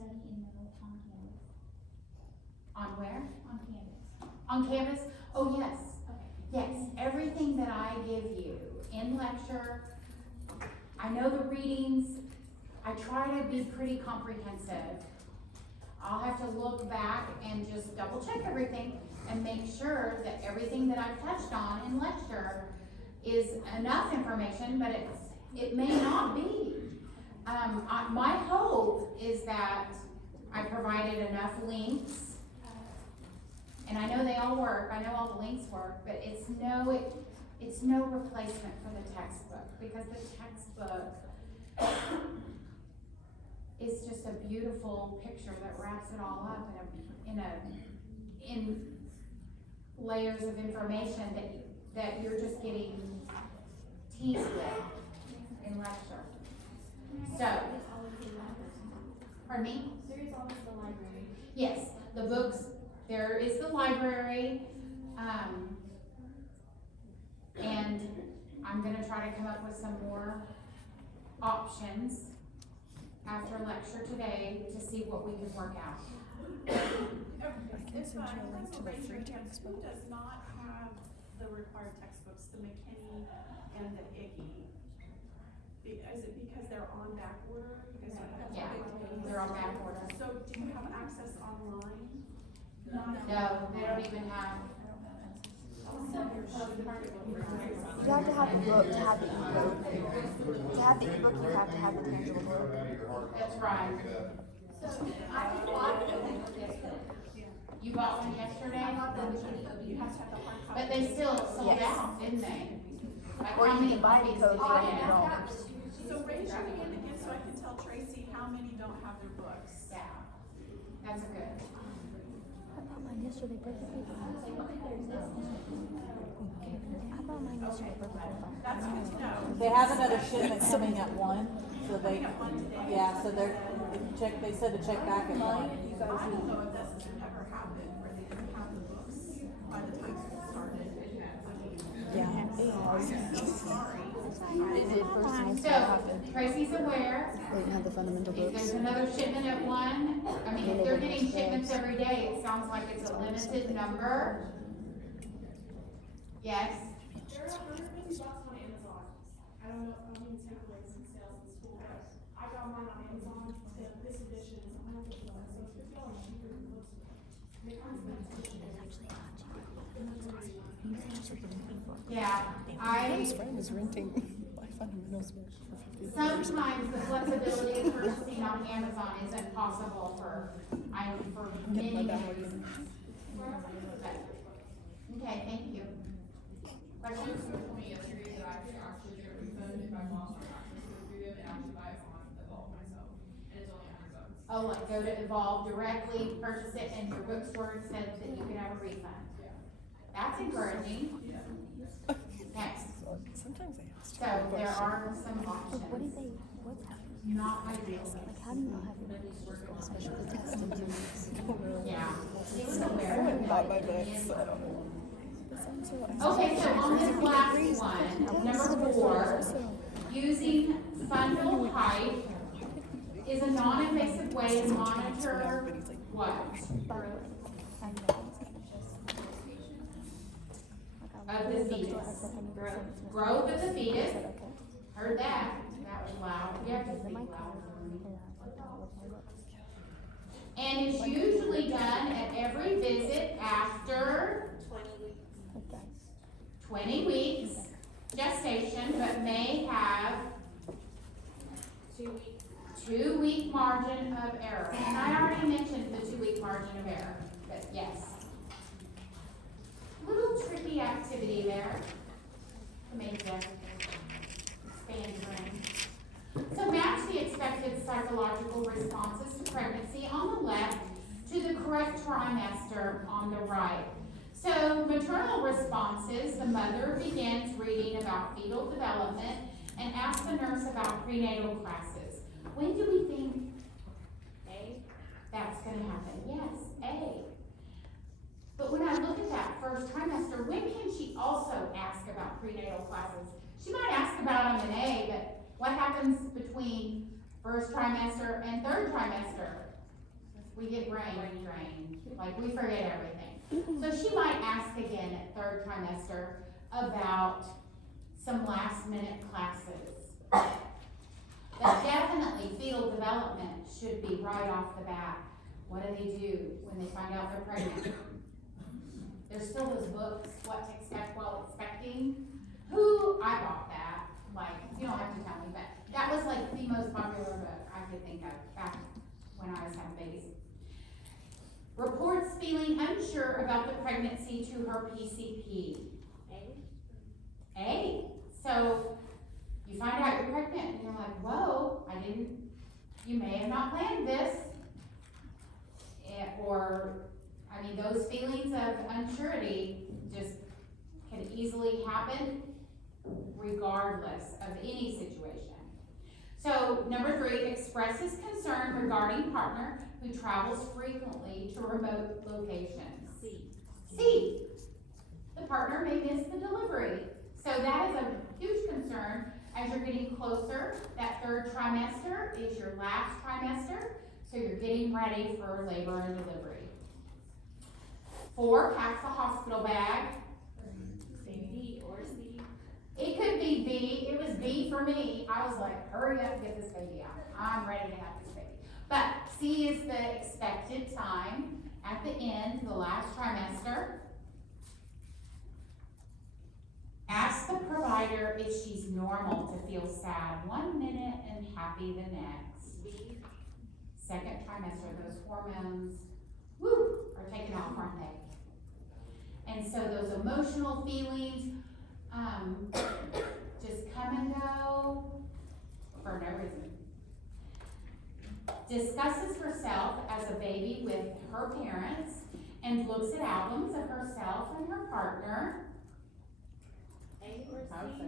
study and know on campus? On where? On campus. On campus? Oh, yes. Okay. Yes, everything that I give you in lecture, I know the readings, I try to be pretty comprehensive. I'll have to look back and just double check everything and make sure that everything that I've touched on in lecture is enough information, but it may not be. My hope is that I provided enough links, and I know they all work, I know all the links work, but it's no replacement for the textbook, because the textbook is just a beautiful picture that wraps it all up in layers of information that you're just getting teased with in lecture. So, pardon me? There is always the library. Yes, the books, there is the library, and I'm gonna try to come up with some more options after lecture today to see what we can work out. If Pennsylvania who does not have the required textbooks, the McKinney and the Icky? Is it because they're on back order? Yeah, they're on back order. So do you have access online? No, they don't even have. You have to have the book to have the ebook. To have the ebook, you have to have the tangible book. That's right. So I did bought one yesterday. You bought one yesterday? I bought the McKinney, you have to have the hard copy. But they still sold Yes. out, didn't they? Like Or how you many can buy the copies code did Oh, you I for didn't get? have $8. that, but So raise your hand again so I can tell Tracy how many don't have their books. Yeah, that's a good. I bought mine yesterday perfectly fine. I bought mine yesterday perfectly fine. That's good to know. They have another shipment coming at 1, so they, Coming at 1 today. yeah, so they're, they said to check back at 1. I don't know if this has ever happened where they didn't have the books by the time school started. Yeah, it has. Sorry. It did first semester So, happened. Tracy's aware, They didn't have the fundamental if books. there's another shipment at 1, I mean, if they're getting shipments every day, it sounds like it's a limited number. Yes? There are 150 bucks on Amazon. I don't know, I mean, take away some sales in school, but I got mine on Amazon. This edition is $150, so it's $50 cheaper than most. They come to that edition. Yeah, His friend is renting my fundamentals book for $50. sometimes the flexibility of purchasing on Amazon isn't possible for many, my many bag. reasons. But, okay, thank you. Questions? told me yesterday that I could actually get a refund if I lost my access to the freedom and actually buy it on Evolve myself. And it's only $100. Oh, like go to Evolve directly, purchase it, and your bookstore said that you can have a refund. Yeah. That's encouraging. Okay, Sometimes they ask so there are some What do options. they, what's happening? Not ideal. Like, how do you not have a special test in 2 weeks? Yeah. He was I aware. went and bought my books, so I don't know. Okay, so on this last one, number 4, using fundal height is a non-invasive way to monitor what? Borrowing. I know. Of the fetus. Growth of the fetus. Heard that? That was loud. You have to speak loud. And it's usually done at every visit after 20 weeks gestation, but may have 2-week margin of error. And I already mentioned the 2-week margin of error, but yes. Little tricky activity there to make the expand brain. So match the expected psychological responses to pregnancy on the left to the correct trimester on the right. So maternal responses, the mother begins reading about fetal development and asks the nurse about prenatal classes. When do we think that's going to happen? Yes, A. But when I look at that first trimester, when can she also ask about prenatal classes? She might ask about them in A, but what happens between first trimester and third trimester? We get brain drained, like we forget everything. So she might ask again at third trimester about some last minute classes. But definitely fetal development should be right off the bat. What do they do when they find out they're pregnant? There's still those books, What to Expect While Expecting. I bought that, like, you don't have to tell me, but that was like the most popular book I could think of back when I was having babies. Reports feeling unsure about the pregnancy to her PCP. A. So, you find out you're pregnant and you're like, whoa, you may have not planned this. Those feelings of unsurety just can easily happen regardless of any situation. So, number 3, expresses concern regarding partner who travels frequently to remote locations. C. The partner may miss the delivery. So that is a huge concern as you're getting closer. That third trimester is your last trimester, so you're getting ready for labor and delivery. 4, packs a hospital bag. B or C. It could be B. It was B for me. I was like, hurry up, get this baby out. I'm ready to have this baby. But C is the expected time at the end, the last trimester. Ask the provider if she's normal to feel sad 1 minute and happy the next. B. Second trimester, those hormones, are taken off, aren't they? And so those emotional feelings just come and go for no reason. Discusses herself as a baby with her parents and looks at albums of herself and her partner. A or I would C.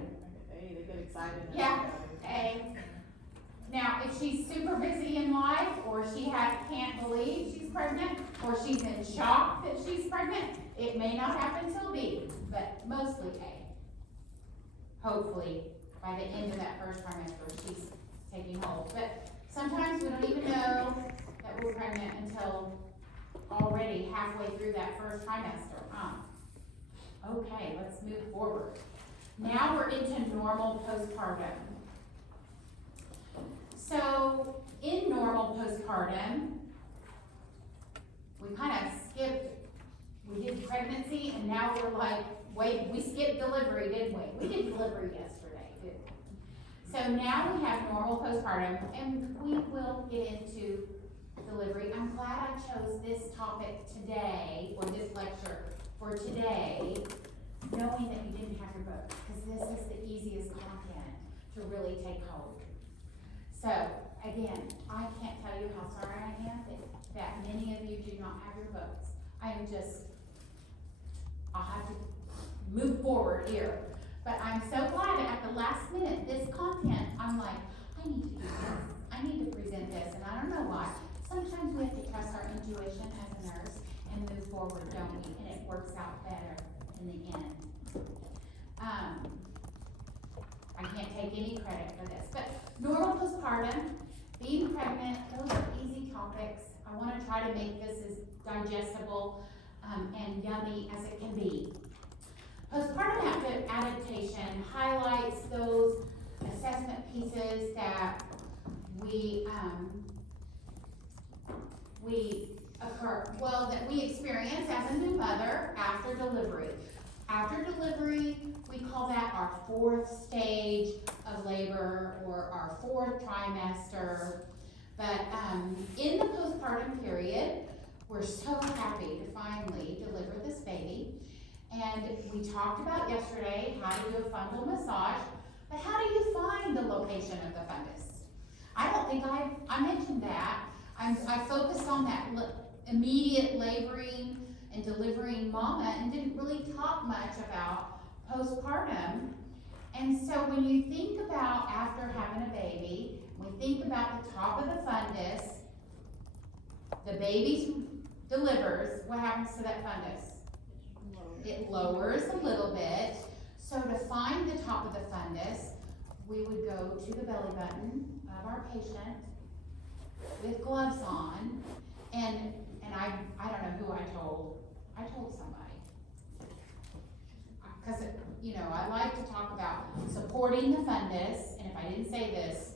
say, hey, they get excited. and Yeah, everything. A. Now, if she's super busy in life, or she can't believe she's pregnant, or she's in shock that she's pregnant, it may not happen till B, but mostly A. Hopefully, by the end of that first trimester, she's taking hold. But sometimes we don't even know that we're pregnant until already halfway through that first trimester. Okay, let's move forward. Now we're into normal postpartum. So, in normal postpartum, we kind of skipped, we did pregnancy, and now we're like, wait, we skipped delivery, didn't we? We did delivery yesterday, didn't we? So now we have normal postpartum, and we will get into delivery. I'm glad I chose this topic today, or this lecture for today, knowing that you didn't have your book, because this is the easiest content to really take hold. So, again, I can't tell you how sorry I am that many of you do not have your books. I'll have to move forward here. But I'm so glad that at the last minute, this content, I'm like, I need to do this. I need to present this, and I don't know why. Sometimes we have to trust our intuition as a nurse and move forward, don't we? And it works out better in the end. I can't take any credit for this, but normal postpartum, being pregnant, those are easy topics. I want to try to make this as digestible and yummy as it can be. Postpartum adaptation highlights those assessment pieces that we experience as a new mother after delivery. After delivery, we call that our 4th stage of labor or our 4th trimester. But in the postpartum period, we're so happy to finally deliver this baby. And we talked about yesterday how to do a fundal massage, but how do you find the location of the fundus? I don't think I mentioned that. I focused on that immediate laboring and delivering mama and didn't really talk much about postpartum. And so when you think about after having a baby, we think about the top of the fundus, the baby delivers, what happens to that fundus? It lowers a little bit. So to find the top of the fundus, we would go to the belly button of our patient with gloves on, And I don't know who I told somebody. Cause, I like to talk about supporting the fundus, and if I didn't say this,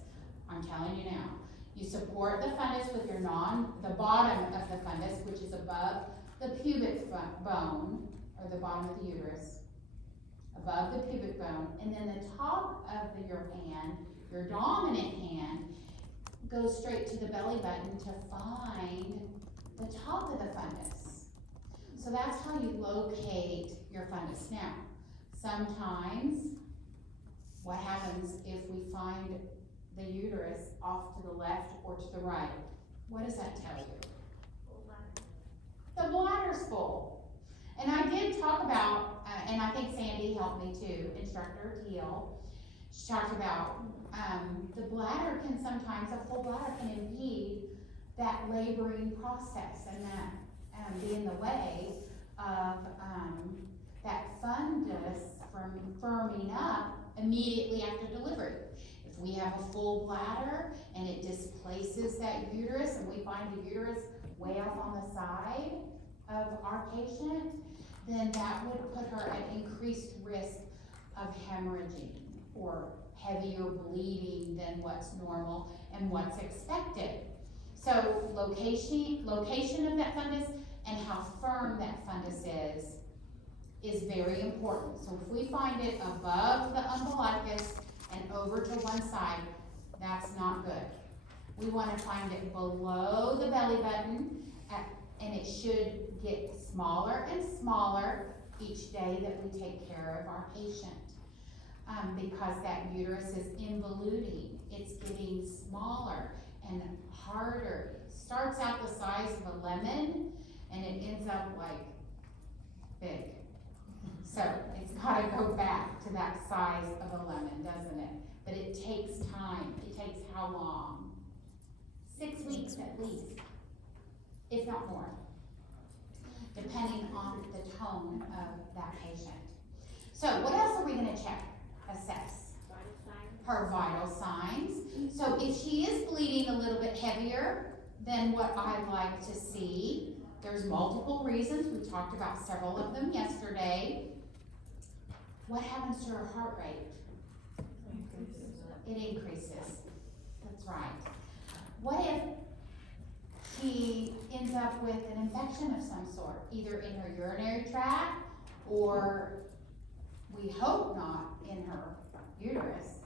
I'm telling you now. You support the fundus with your the bottom of the fundus, which is above the pubic bone, or the bottom of the uterus, above the pubic bone, and then the top of your hand, your dominant hand, goes straight to the belly button to find the top of the fundus. So that's how you locate your fundus. Now, sometimes what happens if we find the uterus off to the left or to the right? What does that tell you? The bladder's full. And I did talk about, and I think Sandy helped me too, Instructor Teal. She talked about the bladder can sometimes, a full bladder can impede that laboring process and that be in the way of that fundus from firming up immediately after delivery. If we have a full bladder and it displaces that uterus and we find the uterus way off on the side of our patient, then that would put her at increased risk of hemorrhaging or heavier bleeding than what's normal and what's expected. So location of that fundus and how firm that fundus is very important. So if we find it above the umbilicus and over to one side, that's not good. We want to find it below the belly button, and it should get smaller and smaller each day that we take care of our patient. Because that uterus is involuting. It's getting smaller and harder. It starts out the size of a lemon and it ends up like big. So it's gotta go back to that size of a lemon, doesn't it? But it takes time. It takes how long? 6 weeks at least, if not more, depending on the tone of that patient. So what else are we gonna check? Assess her vital signs. So if she is bleeding a little bit heavier than what I like to see, there's multiple reasons. We talked about several of them yesterday. What happens to her heart rate? It increases. That's right. What if she ends up with an infection of some sort, either in her urinary tract or, we hope not, in her uterus?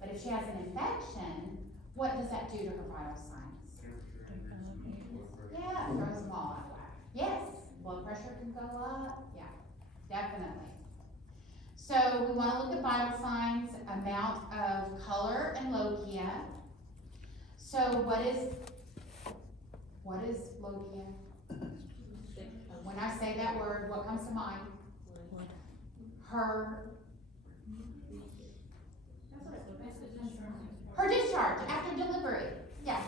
But if she has an infection, what does that do to her vital signs? Yeah, it throws them all out of whack. Yes, blood pressure can go up. Yeah, definitely. So we want to look at vital signs, amount of color and lochia. So what is lochia? When I say that word, what comes to mind? Her discharge after delivery. Yeah,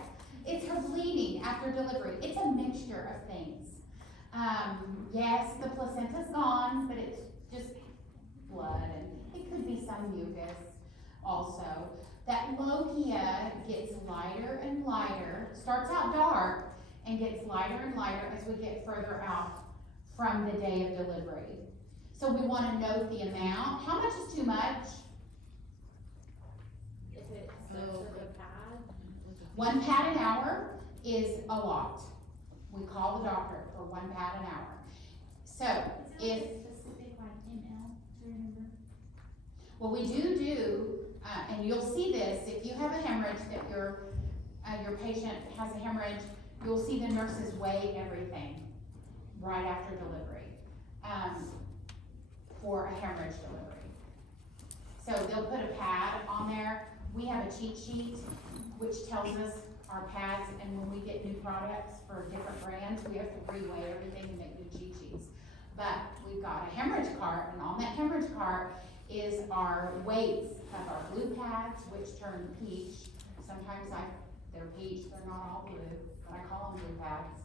it's her bleeding after delivery. It's a mixture of things. Yes, the placenta's gone, but it's just blood, and it could be some mucus also. That lochia gets lighter and lighter, starts out dark, and gets lighter and lighter as we get further out from the day of delivery. So we want to note the amount. How much is too much? If it's a pad. 1 pad an hour is a lot. We call the doctor for 1 pad an hour. So if Specific like ml, do you remember? well, we do, and you'll see this if you have a hemorrhage that your patient has a hemorrhage. You'll see the nurses weigh everything right after delivery for a hemorrhage delivery. So they'll put a pad on there. We have a cheat sheet which tells us our pads, and when we get new products for different brands, we have to re-weigh everything and make new cheat sheets. But we've got a hemorrhage cart, and on that hemorrhage cart is our weights of our blue pads, which turn peach. Sometimes they're peach, they're not all blue, but I call them blue pads.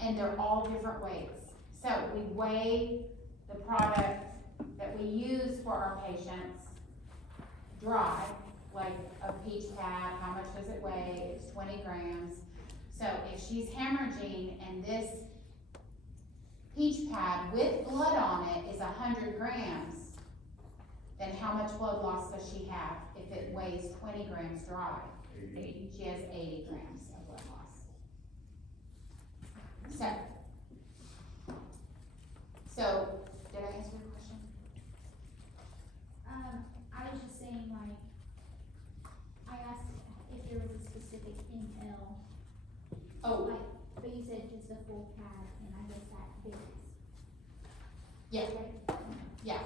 And they're all different weights. So we weigh the product that we use for our patients dry, like a peach pad. How much does it weigh? It's 20 grams. So if she's hemorrhaging and this peach pad with blood on it is 100 grams, then how much blood loss does she have if it weighs 20 grams dry? 80. She has 80 grams of blood loss. So, did I answer your question? I was just saying, like, I asked if there was a specific ML. Oh. Like, but you said just a full pad, and I guess that varies. Yeah. Right? Yeah,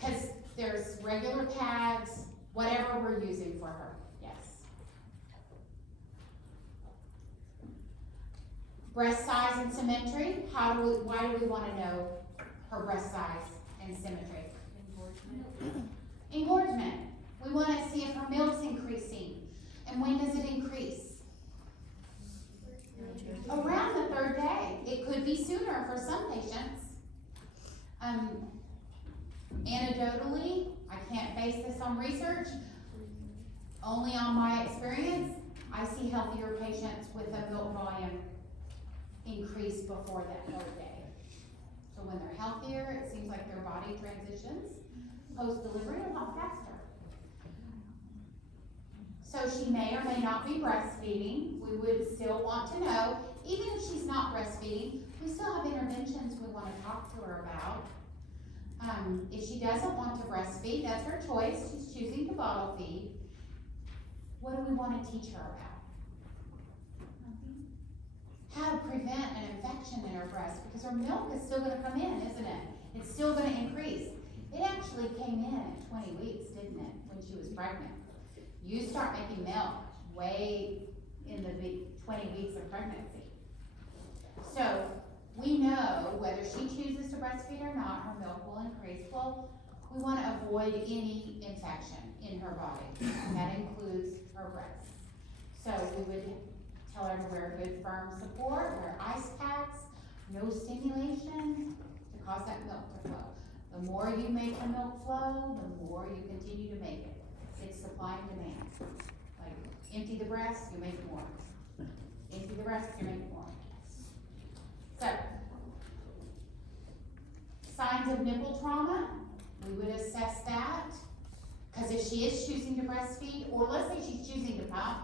cause there's regular pads, whatever we're using for her, yes. Breast size and symmetry, why do we wanna know her breast size and symmetry? Engorgement. We wanna see if her milk's increasing, and when does it increase? Around the 3rd day. It could be sooner for some patients. Anecdotally, I can't base this on research, only on my experience, I see healthier patients with a milk volume increase before that 3rd day. So when they're healthier, it seems like their body transitions post-delivery a lot faster. So she may or may not be breastfeeding. We would still want to know, even if she's not breastfeeding, we still have interventions we want to talk to her about. If she doesn't want to breastfeed, that's her choice. She's choosing to bottle feed. What do we want to teach her about? How to prevent an infection in her breast, because her milk is still going to come in, isn't it? It's still going to increase. It actually came in at 20 weeks, didn't it, when she was pregnant? You start making milk way in the 20 weeks of pregnancy. So we know whether she chooses to breastfeed or not, her milk will increase. Well, we want to avoid any infection in her body, and that includes her breasts. So we would tell her to wear good firm support, wear ice packs, no stimulation to cause that milk to flow. The more you make the milk flow, the more you continue to make it. It's supply and demand. Like, empty the breast, you make more. Empty the breast, you make more. So, signs of nipple trauma, we would assess that. Because if she is choosing to breastfeed, or let's say she's choosing to pump,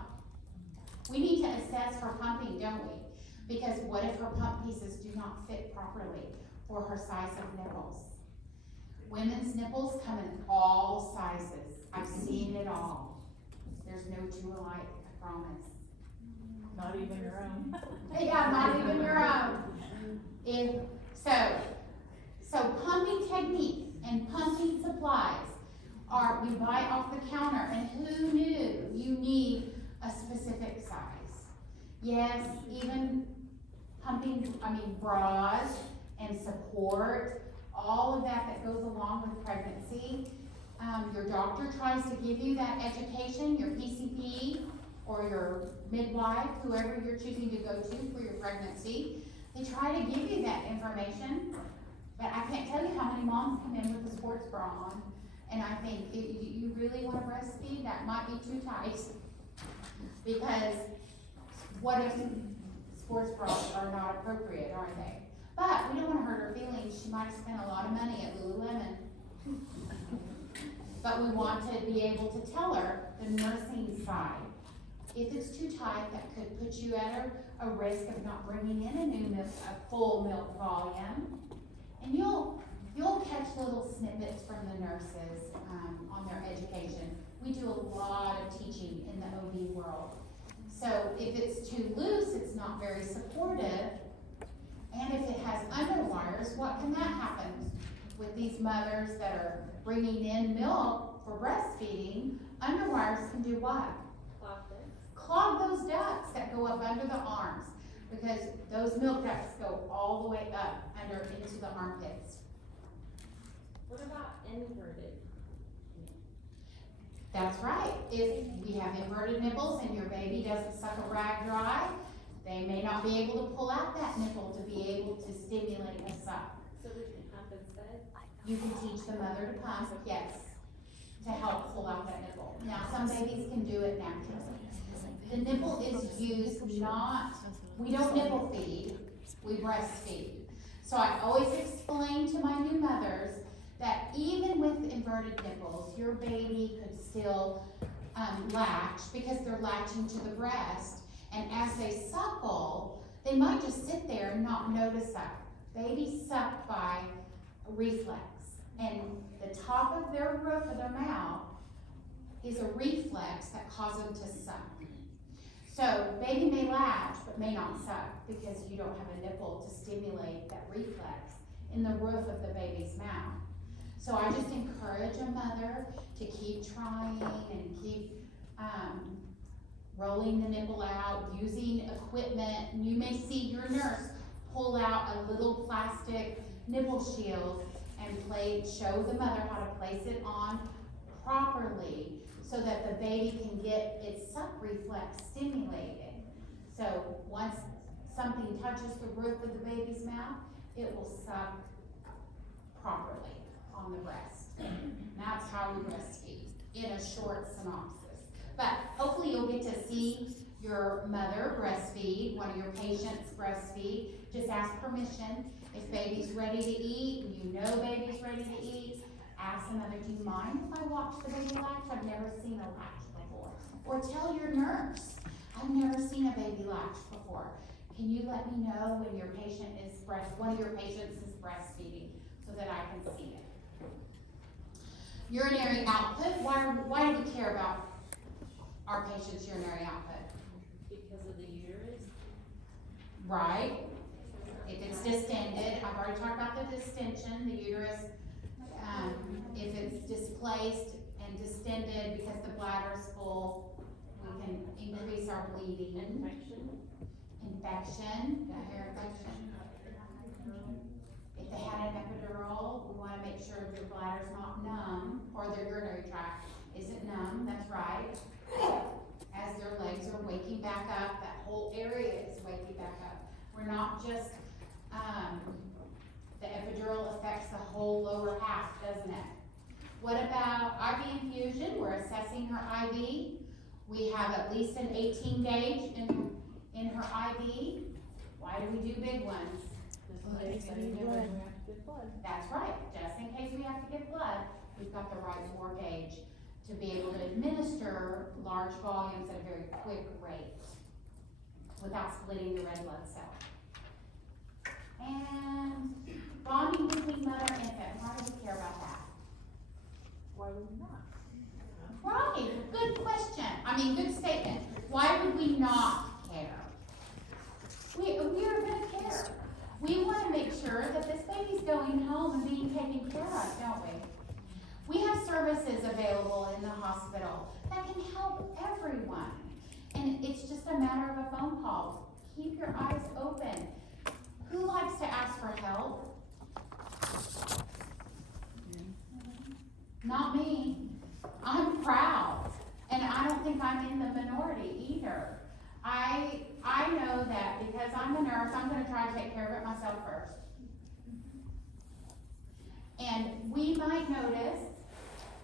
we need to assess her pumping, don't we? Because what if her pump pieces do not fit properly for her size of nipples? Women's nipples come in all sizes. I've seen it all. There's no two alike, I promise. Not even your own. Yeah, not even your own. So pumping technique and pumping supplies are, you buy off the counter, and who knew you need a specific size? Yes, even pumping, bras and support, all of that goes along with pregnancy. Your doctor tries to give you that education, your PCP or your midwife, whoever you're choosing to go to for your pregnancy. They try to give you that information, but I can't tell you how many moms come in with a sports bra on, and I think if you really want to breastfeed, that might be too tight. Because what if sports bras are not appropriate, aren't they? But we don't want to hurt her feelings. She might have spent a lot of money at Lululemon. But we want to be able to tell her the nursing side. If it's too tight, that could put you at a risk of not bringing in a full milk volume. And you'll catch little snippets from the nurses on their education. We do a lot of teaching in the OB world. So if it's too loose, it's not very supportive. And if it has underwires, what can that happen with these mothers that are bringing in milk for breastfeeding? Underwires can do what? Clog those ducts that go up under the arms, because those milk ducts go all the way up into the armpits. What about inverted? That's right. If we have inverted nipples and your baby doesn't suck a rag dry, they may not be able to pull out that nipple to be able to stimulate a suck. So we can pump instead? You can teach the mother to pump, yes, to help pull out that nipple. Now, some babies can do it naturally. The nipple is used not, we don't nipple feed, we breastfeed. So I always explain to my new mothers that even with inverted nipples, your baby could still latch because they're latching to the breast. And as they suckle, they might just sit there and not notice suck. Babies suck by reflex. And the top of their roof of their mouth is a reflex that causes them to suck. So baby may latch but may not suck because you don't have a nipple to stimulate that reflex in the roof of the baby's mouth. So I just encourage a mother to keep trying and keep rolling the nipple out, using equipment. You may see your nurse pull out a little plastic nipple shield and show the mother how to place it on properly so that the baby can get its suck reflex stimulated. So once something touches the roof of the baby's mouth, it will suck properly on the breast. And that's how we breastfeed in a short synopsis. But hopefully you'll get to see your mother breastfeed, one of your patients breastfeed. Just ask permission. If baby's ready to eat, and you know baby's ready to eat, ask the mother, do you mind if I watch the baby latch? I've never seen a latch before. Or tell your nurse, I've never seen a baby latch before. Can you let me know when your patient is one of your patients is breastfeeding so that I can see it? Urinary output, why do we care about our patient's urinary output? Because of the uterus? Right? If it's distended, I've already talked about the distension, the uterus, if it's displaced and distended because the bladder is full, we can increase our bleeding. Infection, the hair infection. If they had an epidural, we want to make sure their bladder's not numb, or their urinary tract isn't numb, that's right. As their legs are waking back up, that whole area is waking back up. We're not just, the epidural affects the whole lower half, doesn't it? What about IV infusion? We're assessing her IV. We have at least an 18 gauge in her IV. Why do we do big ones? That's right, just in case we have to give blood, we've got the right bore gauge to be able to administer large volumes at a very quick rate without splitting the red blood cell. And bonding between mother and infant, why do we care about that? Why would we not? Right, good question. Good statement. Why would we not care? We are gonna care. We wanna make sure that this baby's going home and being taken care of, don't we? We have services available in the hospital that can help everyone. And it's just a matter of a phone call. Keep your eyes open. Who likes to ask for help? Not me. I'm proud. And I don't think I'm in the minority either. I know that because I'm a nurse, I'm gonna try to take care of it myself first. And we might notice,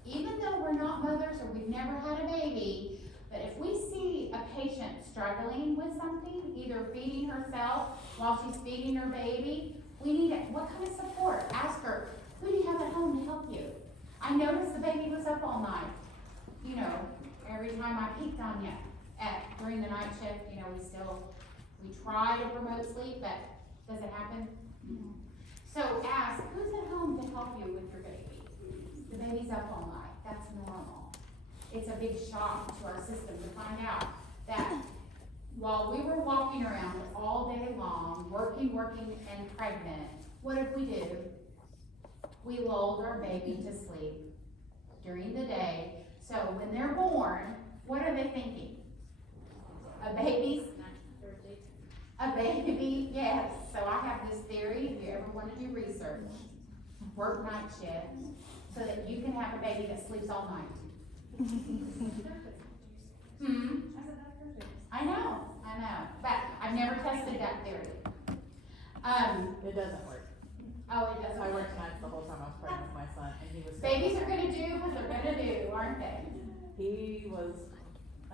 even though we're not mothers or we've never had a baby, but if we see a patient struggling with something, either feeding herself while she's feeding her baby, we need it. What kind of support? Ask her, who do you have at home to help you? I noticed the baby was up all night. Every time I peeked on you during the night shift, we try to promote sleep, but does it happen? Mm-hmm. So ask, who's at home to help you with your baby? The baby's up all night. That's normal. It's a big shock to our system to find out that while we were walking around all day long, working, and pregnant, what did we do? We lulled our baby to sleep during the day. So when they're born, what are they thinking? A baby, yes. So I have this theory, if you ever want to do research, work night shift, so that you can have a baby that sleeps all night. I know, but I've never tested that theory. It doesn't work. Oh, it doesn't I work. worked nights the whole time I was pregnant with my son, and he was. Babies are gonna do what they're gonna do, aren't they? He was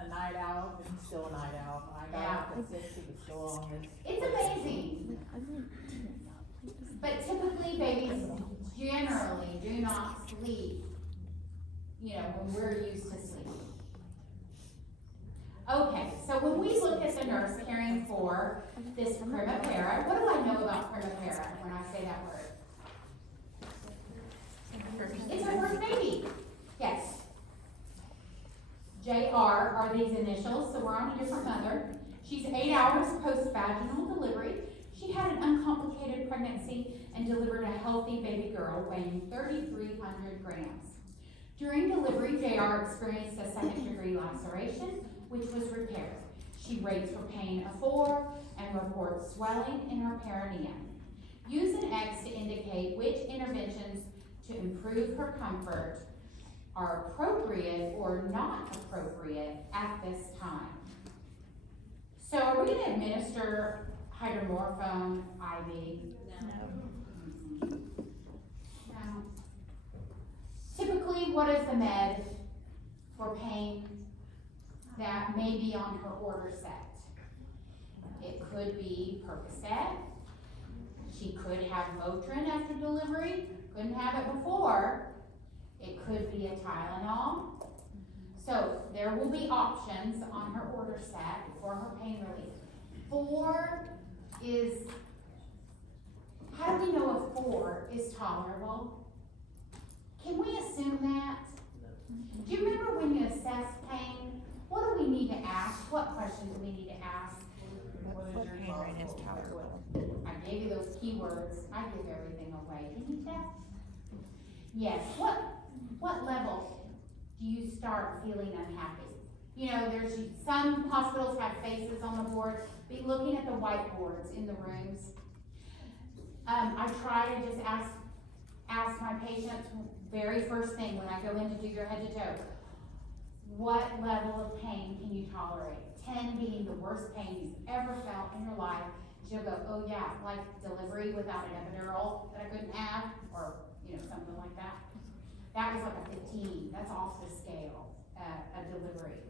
a night out, and still a night out. When I got up at 6, she was still on this. It's amazing. But typically babies generally do not sleep, you know, when we're used to sleeping. Okay, so when we look at the nurse caring for this primipara, what do I know about primipara when I say that word? It's her first baby. Yes. JR are these initials, so we're on a different mother. She's 8 hours post-vaginal delivery. She had an uncomplicated pregnancy and delivered a healthy baby girl weighing 3,300 grams. During delivery, JR experienced a second-degree laceration, which was repaired. She rates for pain a 4 and reports swelling in her perineum. Use an X to indicate which interventions to improve her comfort are appropriate or not appropriate at this time. So are we gonna administer hydromorphone IV? No. No. Typically, what is the med for pain that may be on her order set? It could be Percocet. She could have Motrin after delivery, couldn't have it before. It could be a Tylenol. So there will be options on her order set for her pain relief. 4 is, how do we know a 4 is tolerable? Can we assume that? Do you remember when you assess pain, what do we need to ask? What questions do we need to ask? What pain rate is tolerable? I gave you those keywords. I give everything away. Can you tell? Yes. What level do you start feeling unhappy? You know, there's some hospitals have faces on the board. Be looking at the whiteboards in the rooms. I try to just ask my patients very first thing when I go in to do their head to toe. What level of pain can you tolerate? 10 being the worst pain you've ever felt in your life. She'll go, oh yeah, like delivery without an epidural that I couldn't have, or you know, something like that. That was like a 15. That's off the scale, a delivery,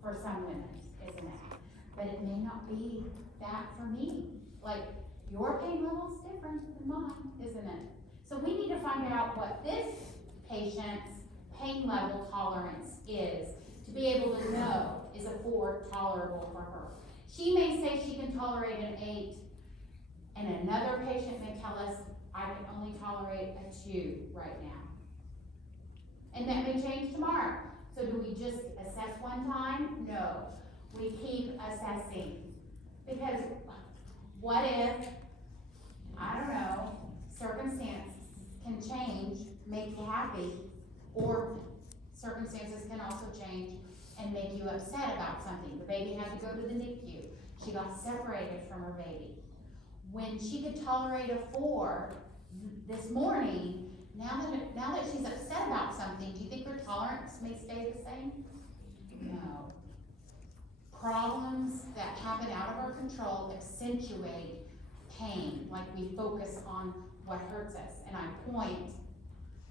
for some women, isn't it? But it may not be that for me. Like, your pain level's different than mine, isn't it? So we need to find out what this patient's pain level tolerance is to be able to know, is a 4 tolerable for her? She may say she can tolerate an 8, and another patient may tell us, I can only tolerate a 2 right now. And that may change tomorrow. So do we just assess one time? No. We keep assessing. Because what if, I don't know, circumstances can change, make you happy, or circumstances can also change and make you upset about something. The baby had to go to the NICU. She got separated from her baby. When she could tolerate a 4 this morning, now that she's upset about something, do you think her tolerance may stay the same? No. Problems that happen out of our control accentuate pain, like we focus on what hurts us. And I point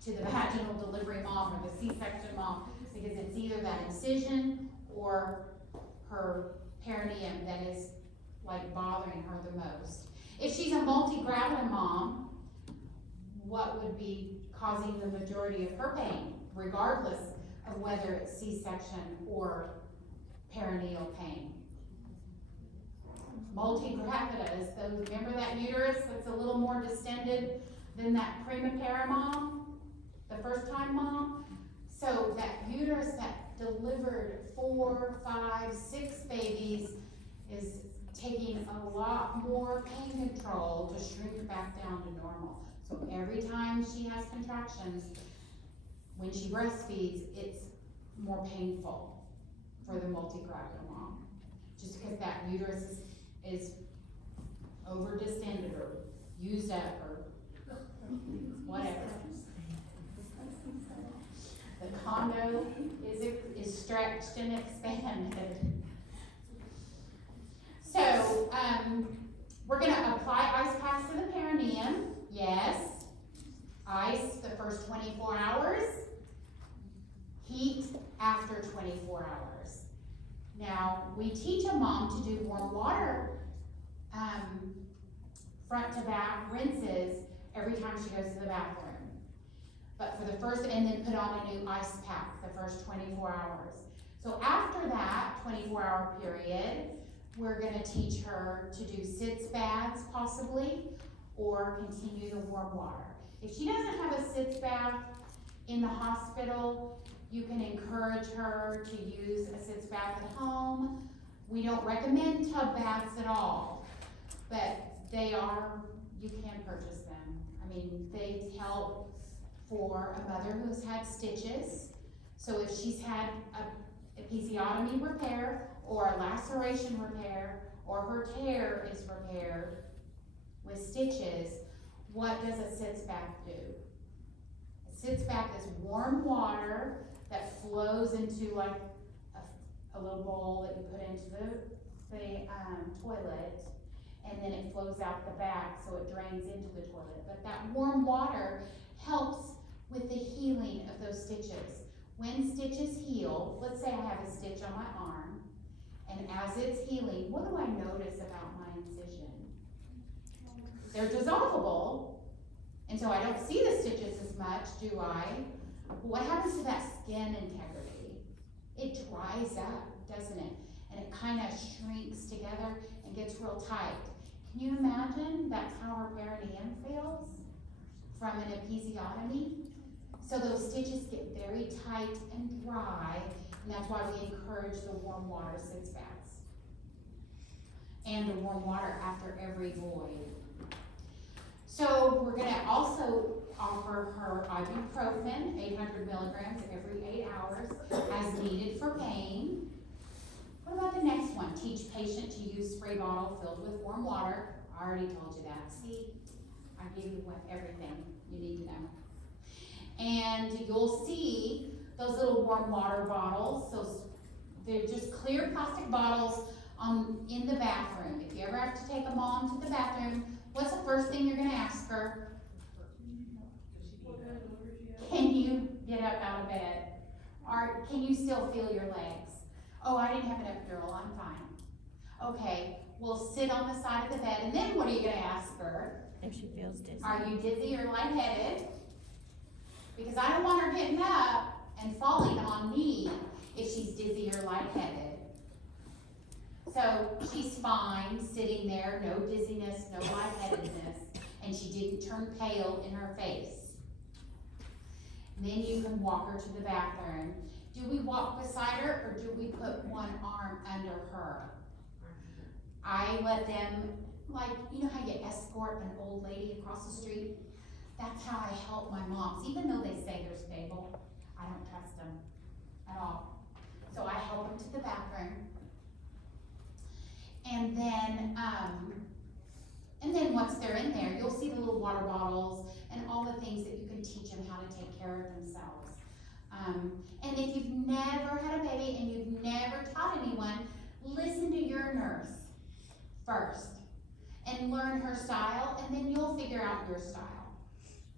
to the vaginal delivery mom or the C-section mom, because it's either that incision or her perineum that is like bothering her the most. If she's a multi-gravid mom, what would be causing the majority of her pain, regardless of whether it's C-section or perineal pain? Multi-gravidas, those, remember that uterus that's a little more distended than that primipara mom, the first time mom? So that uterus that delivered 4, 5, 6 babies is taking a lot more pain control to shrink back down to normal. So every time she has contractions, when she breastfeeds, it's more painful for the multi-gravid mom. Just because that uterus is over distended or used up or whatever. The condo is stretched and expanded. So, we're gonna apply ice packs to the perineum. Yes. Ice the first 24 hours. Heat after 24 hours. Now, we teach a mom to do warm water, front to back rinses every time she goes to the bathroom. But for the first, and then put on a new ice pack the first 24 hours. So after that 24-hour period, we're gonna teach her to do sitz baths possibly, or continue the warm water. If she doesn't have a sitz bath in the hospital, you can encourage her to use a sitz bath at home. We don't recommend tub baths at all, but you can purchase them. I mean, they help for a mother who's had stitches. So if she's had a episiotomy repair, or a laceration repair, or her tear is repaired with stitches, what does a sitz bath do? A sitz bath is warm water that flows into like a little bowl that you put into the toilet, and then it flows out the back so it drains into the toilet. But that warm water helps with the healing of those stitches. When stitches heal, let's say I have a stitch on my arm, and as it's healing, what do I notice about my incision? They're dissolvable, and so I don't see the stitches as much, do I? But what happens to that skin integrity? It dries up, doesn't it? And it kind of shrinks together and gets real tight. Can you imagine that's how her perineum feels from an episiotomy? So those stitches get very tight and dry, and that's why we encourage the warm water sitz baths. And the warm water after every void. So we're gonna also offer her ibuprofen, 800 milligrams every 8 hours, as needed for pain. What about the next one? Teach patient to use spray bottle filled with warm water. I already told you that. See, I gave you everything you need to know. And you'll see those little warm water bottles. So they're just clear plastic bottles in the bathroom. If you ever have to take a mom to the bathroom, what's the first thing you're gonna ask her? Can you get up out of bed? Or can you still feel your legs? Oh, I didn't have an epidural, I'm fine. Okay, we'll sit on the side of the bed, and then what are you gonna ask her? If she feels dizzy. Are you dizzy or lightheaded? Because I don't want her getting up and falling on me if she's dizzy or lightheaded. So she's fine sitting there, no dizziness, no lightheadedness, and she didn't turn pale in her face. And then you can walk her to the bathroom. Do we walk beside her, or do we put one arm under her? I let them, like, you know how you escort an old lady across the street? That's how I help my moms. Even though they say they're stable, I don't trust them at all. So I help them to the bathroom. And then once they're in there, you'll see the little water bottles and all the things that you can teach them how to take care of themselves. And if you've never had a baby and you've never taught anyone, listen to your nurse first and learn her style, and then you'll figure out your style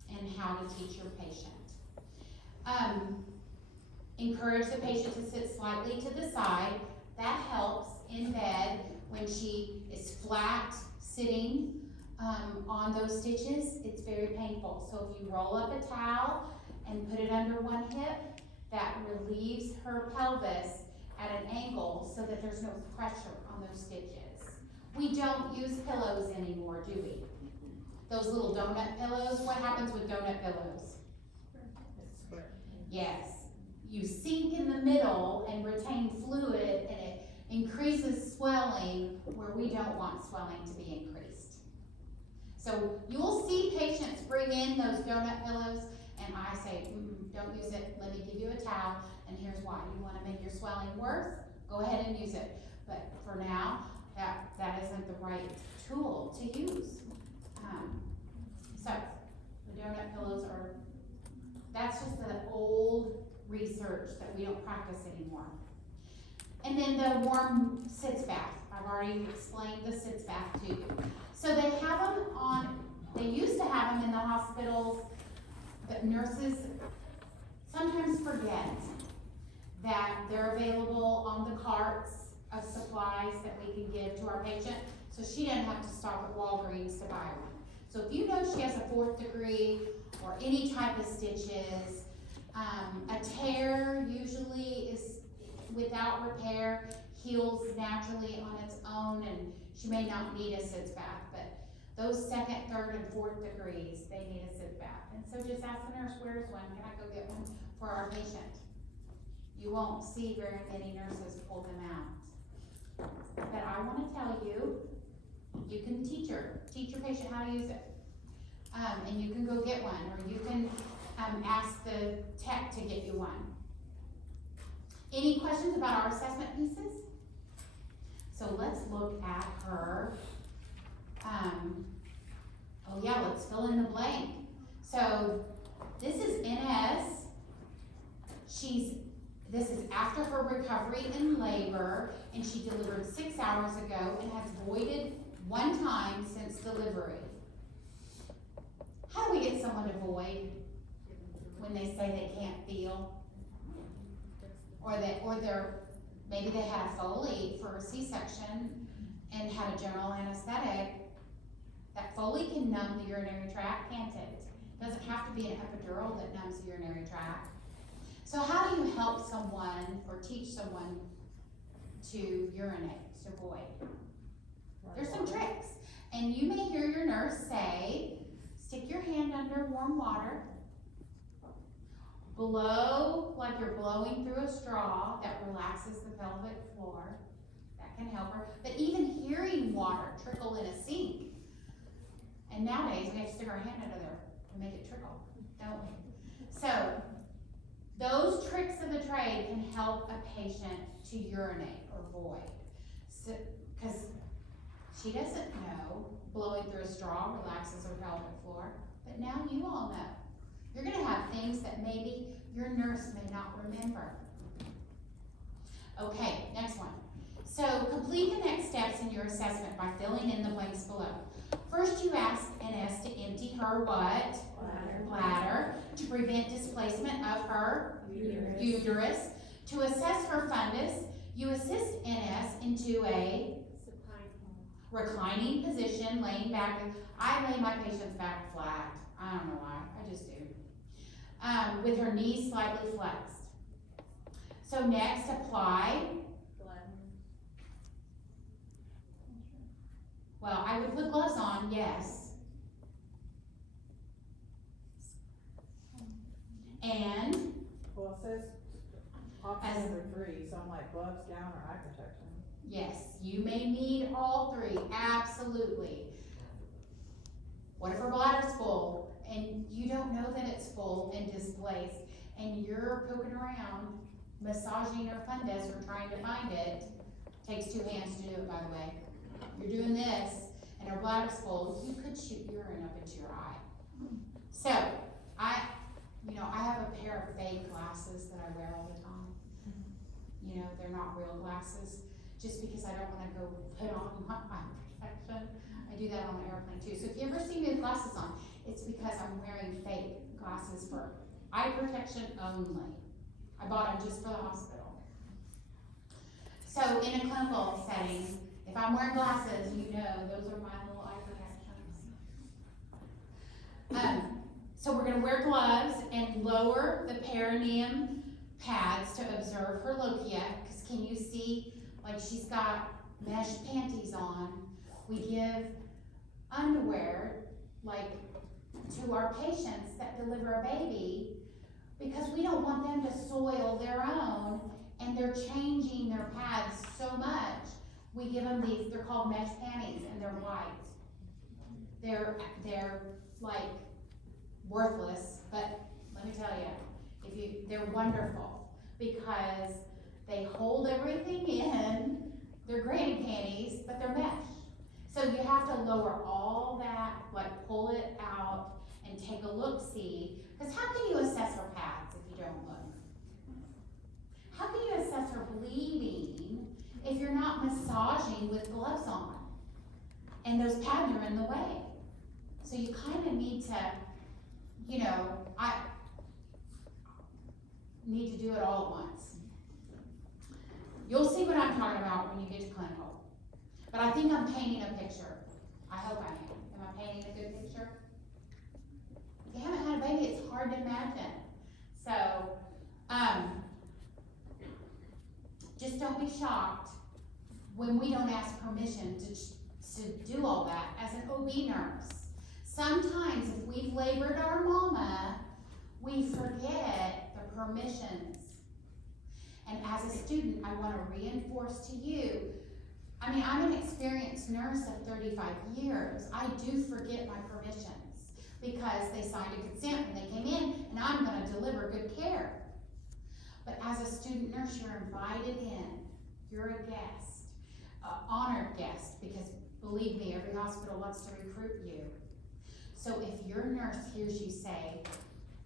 and how to teach your patient. Encourage the patient to sit slightly to the side. That helps in bed when she is flat sitting on those stitches. It's very painful. So if you roll up a towel and put it under one hip, that relieves her pelvis at an angle so that there's no pressure on those stitches. We don't use pillows anymore, do we? Those little donut pillows, what happens with donut pillows? Yes, you sink in the middle and retain fluid, and it increases swelling where we don't want swelling to be increased. So you'll see patients bring in those donut pillows, and I say, don't use it, let me give you a towel, and here's why. You wanna make your swelling worse? Go ahead and use it. But for now, that isn't the right tool to use. So the donut pillows that's just the old research that we don't practice anymore. And then the warm sitz bath. I've already explained the sitz bath to you. So they have them they used to have them in the hospitals, but nurses sometimes forget that they're available on the carts of supplies that we can give to our patient, so she doesn't have to stop at Walgreens to buy one. So if you know she has a 4th degree or any type of stitches, a tear usually is without repair, heals naturally on its own, and she may not need a sitz bath, but those 2nd, 3rd, and 4th degrees, they need a sitz bath. And so just ask the nurse, where's one? Can I go get one for our patient? You won't see very many nurses pull them out. But I wanna tell you, you can teach your patient how to use it. And you can go get one, or you can, ask the tech to get you one. Any questions about our assessment pieces? So let's look at her, oh yeah, let's fill in the blank. So this is NS. This is after her recovery in labor, and she delivered 6 hours ago and has voided 1 time since delivery. How do we get someone to void when they say they can't feel? Maybe they had a Foley for a C-section and had a general anesthetic. That Foley can numb the urinary tract, can't it? Doesn't have to be an epidural that numbs the urinary tract. So how do you help someone or teach someone to urinate, to void? There's some tricks. And you may hear your nurse say, stick your hand under warm water, blow like you're blowing through a straw, that relaxes the pelvic floor. That can help her. But even hearing water trickle in a sink, and nowadays we have to stick our hand under there to make it trickle, don't we? So those tricks of the trade can help a patient to urinate or void. So, because she doesn't know blowing through a straw relaxes her pelvic floor, but now you all know. You're gonna have things that maybe your nurse may not remember. Okay, next one. So complete the next steps in your assessment by filling in the blanks below. First, you ask NS to empty her what? Bladder. To prevent displacement of her uterus. To assess her fundus, you assist NS into a reclining position, laying back. I lay my patients back flat. I don't know why, I just do. With her knees slightly flexed. So next, apply. Well, I would put gloves on, yes. And Well, it says option number 3, so I'm like gloves, gown, or eye protection. yes, you may need all 3, absolutely. What if her bladder's full and you don't know that it's full and displaced, and you're poking around, massaging her fundus or trying to find it? Takes 2 hands to do it, by the way. You're doing this, and her bladder's full, you could shoot urine up into your eye. So, I have a pair of fake glasses that I wear all the time. You know, they're not real glasses, just because I don't wanna go put on my eye protection. I do that on the airplane too. So if you ever see me with glasses on, it's because I'm wearing fake glasses for eye protection only. I bought them just for the hospital. So in a clinical setting, if I'm wearing glasses, you know those are my little eye protections. So we're gonna wear gloves and lower the perineum pads to observe her lochia, because can you see, like she's got mesh panties on. We give underwear, like, to our patients that deliver a baby, because we don't want them to soil their own, and they're changing their pads so much. We give them these, they're called mesh panties, and they're white. They're like worthless, but let me tell you, they're wonderful, because they hold everything in. They're granny panties, but they're mesh. So you have to lower all that, like pull it out and take a look-see, because how can you assess her pads if you don't look? How can you assess her bleeding if you're not massaging with gloves on? And those pads are in the way. So you kind of need to, I need to do it all at once. You'll see what I'm talking about when you get to clinical. But I think I'm painting a picture. I hope I am. Am I painting a good picture? If you haven't had a baby, it's hard to imagine. So, just don't be shocked when we don't ask permission to do all that as an OB nurse. Sometimes if we've labored our mama, we forget the permissions. And as a student, I want to reinforce to you, I mean, I'm an experienced nurse of 35 years. I do forget my permissions because they signed a consent when they came in, and I'm going to deliver good care. But as a student nurse, you're invited in. You're a guest, an honored guest, because believe me, every hospital wants to recruit you. So if your nurse hears you say,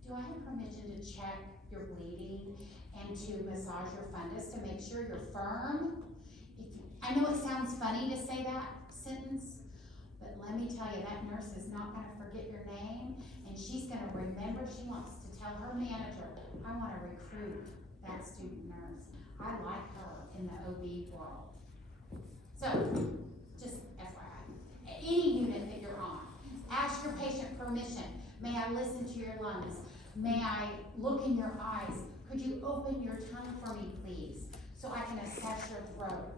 do I have permission to check your bleeding and to massage your fundus to make sure you're firm? I know it sounds funny to say that sentence, but let me tell you, that nurse is not going to forget your name, and she's going to remember. She wants to tell her manager, I want to recruit that student nurse. I like her in the OB world. So, just FYI, any unit that you're on, ask your patient permission. May I listen to your lungs? May I look in your eyes? Could you open your tongue for me, please, so I can assess your throat?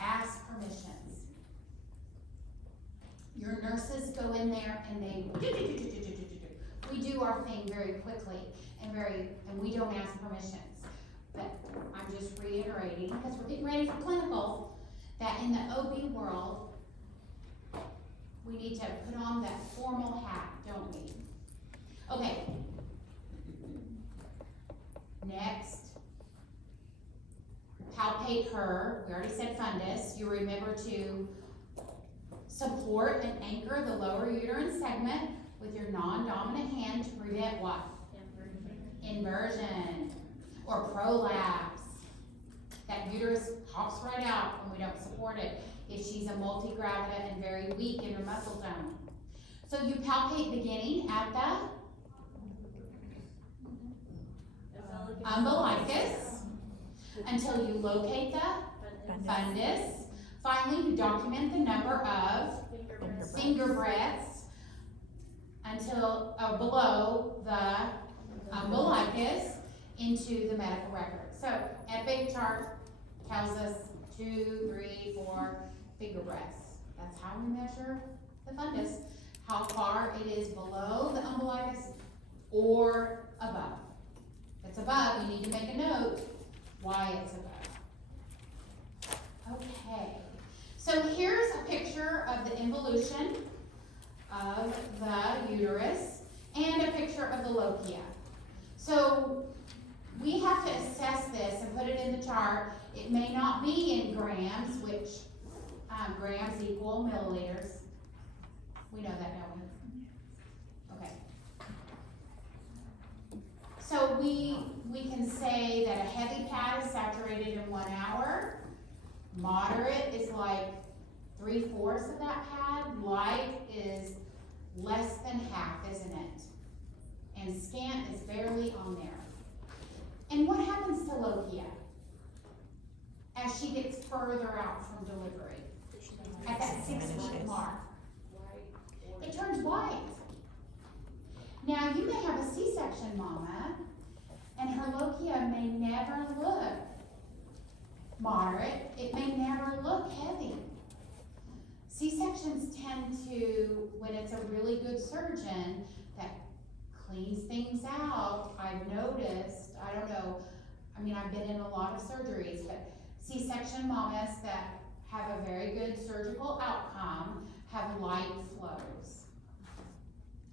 Ask permissions. Your nurses go in there and we do our thing very quickly and we don't ask permissions. But I'm just reiterating, because we're getting ready for clinical, that in the OB world, we need to put on that formal hat, don't we? Okay. Next. Palpate her. We already said fundus. You remember to support and anchor the lower uterine segment with your non-dominant hand to prevent what? Inversion or prolapse. That uterus pops right out when we don't support it if she's a multigravida and very weak in her muscle tone. So you palpate beginning at the umbilicus until you locate the fundus. Finally, you document the number of finger breaths until below the umbilicus into the medical record. So, Epic chart tells us 2, 3, 4 finger breaths. That's how we measure the fundus. How far it is below the umbilicus or above. If it's above, you need to make a note why it's above. Okay, so here's a picture of the involution of the uterus and a picture of the lochia. So we have to assess this and put it in the chart. It may not be in grams, which grams equal milliliters. We know that, don't we? Okay. So we can say that a heavy pad is saturated in 1 hour. Moderate is like 3/4 of that pad. Light is less than half, isn't it? And scant is barely on there. And what happens to lochia as she gets further out from delivery? At that 6-month mark. It turns white. Now you may have a C-section mama, and her lochia may never look moderate. It may never look heavy. C-sections tend to, when it's a really good surgeon that cleans things out, I've noticed, I don't know, I mean, I've been in a lot of surgeries, but C-section mamas that have a very good surgical outcome have light flows.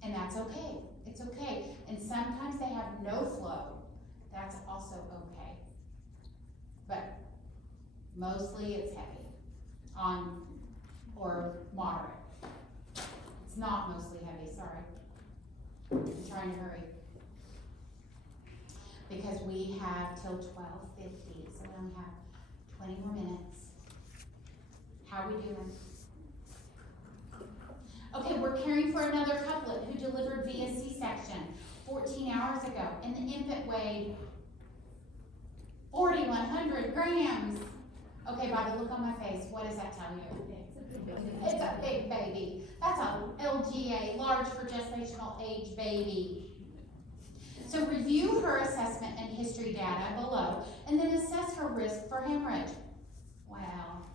And that's okay. It's okay. And sometimes they have no flow. That's also okay. But mostly it's heavy or moderate. It's not mostly heavy, sorry. I'm trying to hurry. Because we have till 12:50, so we only have 20 more minutes. How are we doing? Okay, we're caring for another couplet who delivered via C-section 14 hours ago, and the infant weighed 4,100 grams. Okay, by the look on my face, what does that tell you? It's a big baby. That's a LGA, large for gestational age baby. So review her assessment and history data below, and then assess her risk for hemorrhage. Well,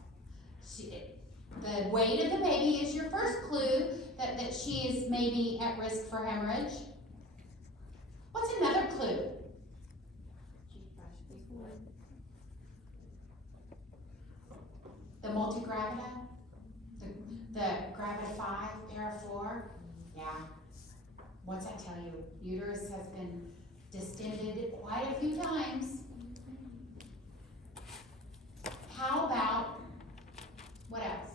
the weight of the baby is your first clue that she is maybe at risk for hemorrhage. What's another clue? The multigravida? The gravida 5, para 4? Yeah. What's that tell you? Uterus has been distended quite a few times. How about, what else?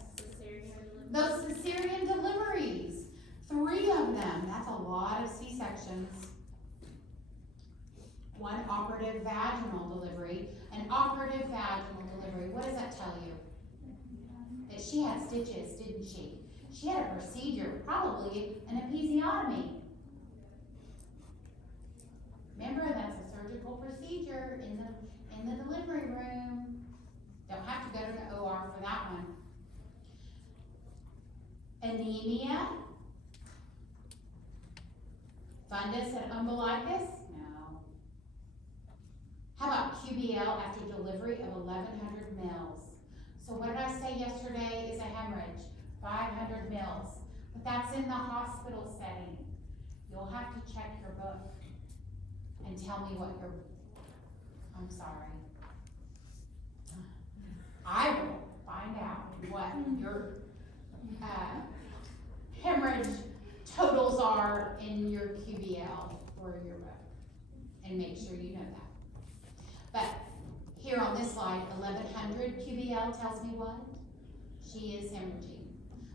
Those cesarean deliveries. 3 of them. That's a lot of C-sections. 1 operative vaginal delivery. An operative vaginal delivery. What does that tell you? That she had stitches, didn't she? She had a procedure, probably an episiotomy. Remember, that's a surgical procedure in the delivery room. Don't have to go to the OR for that one. Anemia. Fundus and umbilicus? No. How about QBL after delivery of 1,100 mils? So what did I say yesterday is a hemorrhage? 500 mils. But that's in the hospital setting. You'll have to check your book and tell me what your, I'm sorry. I will find out what your hemorrhage totals are in your QBL for your book, and make sure you know that. But here on this slide, 1,100 QBL tells me what? She is hemorrhaging,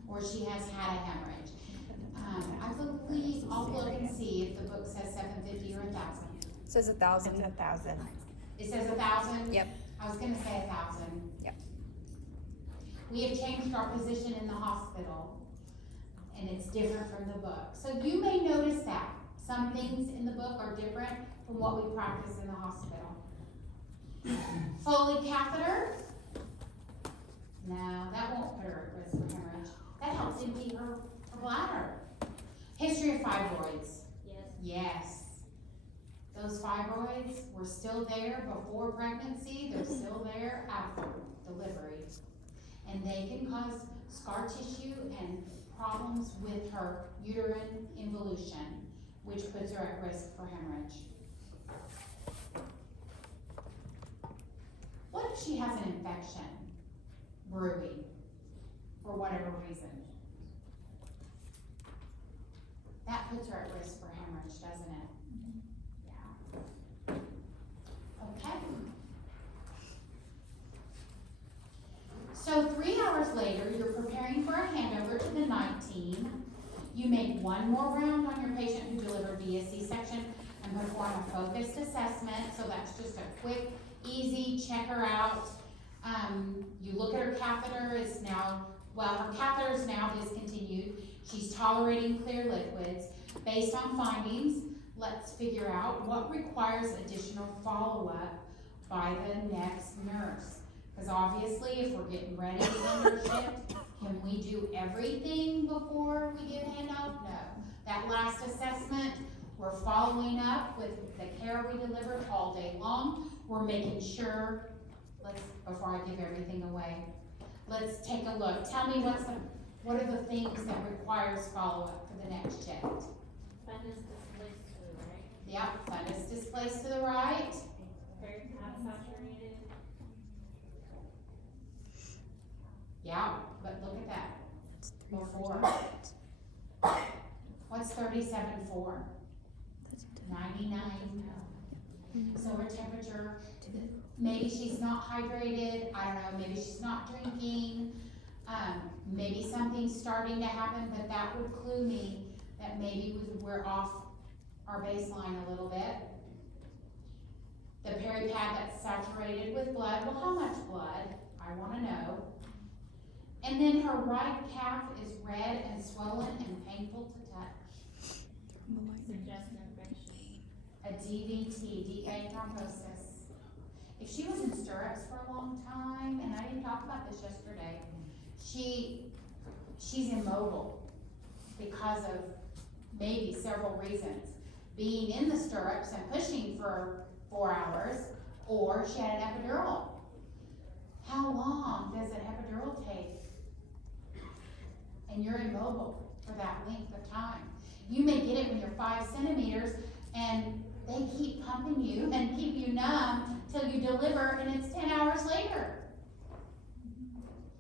or she has had a hemorrhage. I believe, I'll look and see if the book says 750 or 1,000. It says 1,000. It's 1,000. It says 1,000? Yep. I was gonna say 1,000. Yep. We have changed our position in the hospital, and it's different from the book. So you may notice that. Some things in the book are different from what we practice in the hospital. Foley catheter? No, that won't put her at risk for hemorrhage. That helps empty her bladder. History of fibroids? Yes. Those fibroids were still there before pregnancy, they're still there after delivery. And they can cause scar tissue and problems with her uterine involution, which puts her at risk for hemorrhage. What if she has an infection, brewing, for whatever reason? That puts her at risk for hemorrhage, doesn't it? Yeah. Okay. So 3 hours later, you're preparing for a handover to the night team. You make one more round on your patient who delivered via C-section and perform a focused assessment. So that's just a quick, easy, check her out. You look at her catheter is now, well, her catheter is now discontinued. She's tolerating clear liquids. Based on findings, let's figure out what requires additional follow-up by the next nurse. Because obviously, if we're getting ready to end our shift, can we do everything before we give handoff? No. That last assessment, we're following up with the care we delivered all day long. We're making sure, before I give everything away, let's take a look. Tell me what are the things that requires follow-up for the next shift? Fundus displaced to the right. Yep, fundus displaced to the right. Peripad saturated. Yeah, but look at that. Before. What's 37.4? 99. So her temperature, maybe she's not hydrated, I don't know, maybe she's not drinking, maybe something's starting to happen, but that would clue me that maybe we're off our baseline a little bit. The peripad that's saturated with blood, well, how much blood? I wanna know. And then her right calf is red and swollen and painful to touch. Suggested infection. A DVT, deep vein thrombosis. if she was in stirrups for a long time, and I didn't talk about this yesterday, she's immobile because of maybe several reasons. Being in the stirrups and pushing for 4 hours, or she had an epidural. How long does an epidural take? And you're immobile for that length of time. You may get it when you're 5 centimeters and they keep pumping you and keep you numb till you deliver, and it's 10 hours later.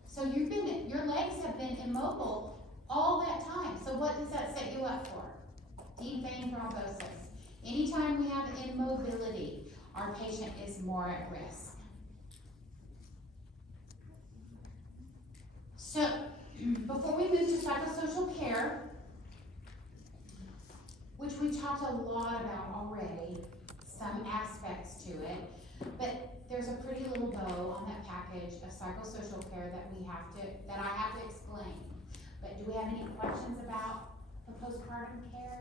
So your legs have been immobile all that time. So what does that set you up for? Deep vein thrombosis. Anytime we have immobility, our patient is more at risk. So, before we move to psychosocial care, which we talked a lot about already, some aspects to it, but there's a pretty little bow on that package of psychosocial care that I have to explain. But do we have any questions about the postpartum care?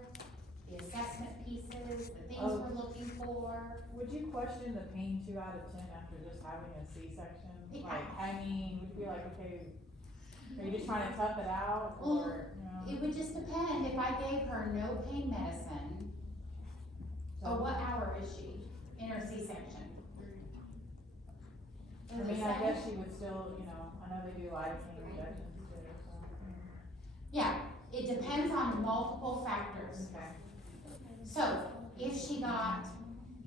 The assessment pieces, the things we're looking for? Would you question the pain 2 out of 10 after just having a C-section? Yeah. Like, I mean, would you be like, okay, are you just trying to tough it out, or, you know? It would just depend. If I gave her no pain medicine, what hour is she in her C-section? I mean, I guess she would still, you know, I know they do lidocaine injections too, so. Yeah, it depends on multiple factors. Okay. So, if she got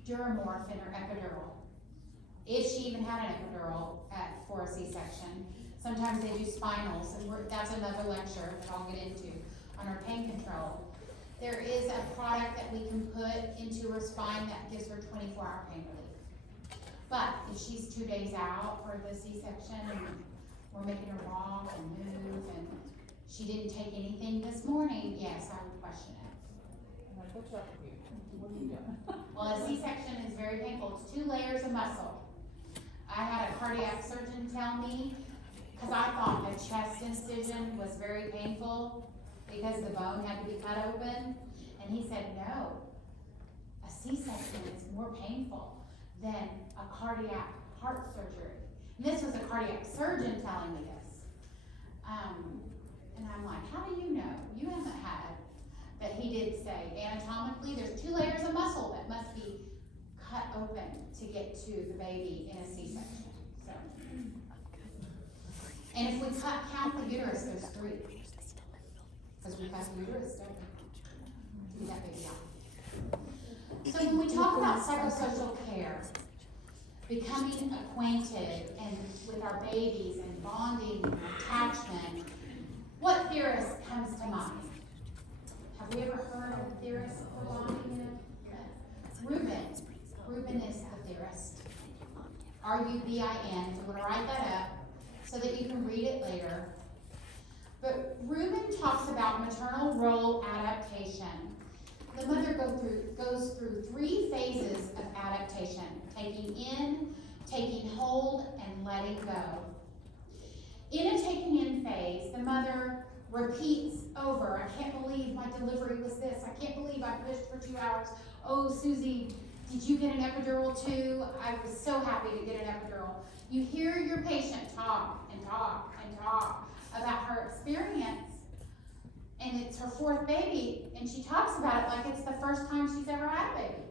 Duramorphin or epidural, if she even had an epidural for a C-section, sometimes they do spinals, and that's another lecture that I'll get into on her pain control. There is a product that we can put into her spine that gives her 24-hour pain relief. But if she's 2 days out for the C-section and we're making her walk and move and she didn't take anything this morning, yes, I would question it. I'm like, what's up with you? What are you doing? Well, a C-section is very painful. It's 2 layers of muscle. I had a cardiac surgeon tell me, because I thought a chest incision was very painful because the bone had to be cut open, and he said, no, a C-section is more painful than a cardiac heart surgery. And this was a cardiac surgeon telling me this. And I'm like, how do you know? You haven't had. But he did say, anatomically, there's 2 layers of muscle that must be cut open to get to the baby in a C-section. So, and if we count the uterus, there's 3. Because we cut the uterus, don't we? To get that baby out. So when we talk about psychosocial care, becoming acquainted and with our babies and bonding and attachment, what theorist comes to mind? Have we ever heard of a theorist for bonding? Rubin. Rubin is the theorist. R-U-B-I-N. So we're going to write that up so that you can read it later. But Rubin talks about maternal role adaptation. The mother goes through 3 phases of adaptation: taking in, taking hold, and letting go. In a taking in phase, the mother repeats over, I can't believe my delivery was this. I can't believe I pushed for 2 hours. Oh, Susie, did you get an epidural too? I was so happy to get an epidural. You hear your patient talk and talk and talk about her experience. And it's her 4th baby, and she talks about it like it's the first time she's ever had a baby.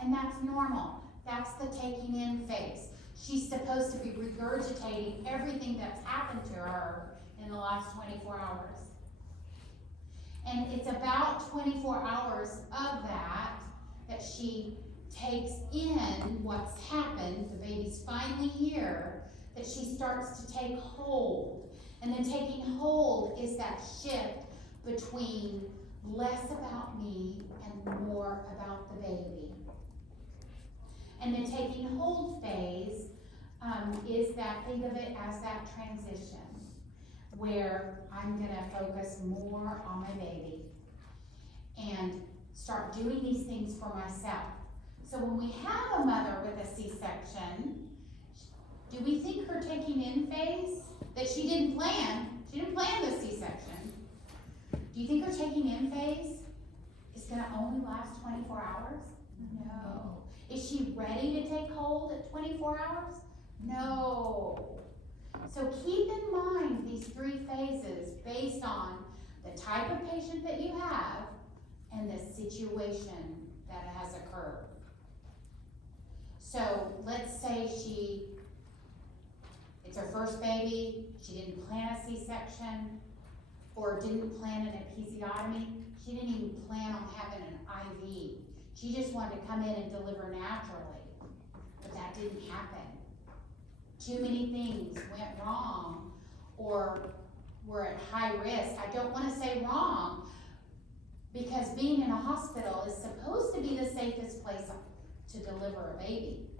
And that's normal. That's the taking in phase. She's supposed to be regurgitating everything that's happened to her in the last 24 hours. And it's about 24 hours of that she takes in what's happened, the baby's finally here, that she starts to take hold. And then taking hold is that shift between less about me and more about the baby. And the taking hold phase is that, think of it as that transition where I'm gonna focus more on my baby and start doing these things for myself. So when we have a mother with a C-section, do we think her taking in phase that she didn't plan the C-section, do you think her taking in phase is gonna only last 24 hours? No. Is she ready to take hold at 24 hours? No. So keep in mind these 3 phases based on the type of patient that you have and the situation that has occurred. So let's say it's her first baby, she didn't plan a C-section, or didn't plan an episiotomy, she didn't even plan on having an IV. She just wanted to come in and deliver naturally, but that didn't happen. Too many things went wrong, or were at high risk. I don't want to say wrong, because being in a hospital is supposed to be the safest place to deliver a baby.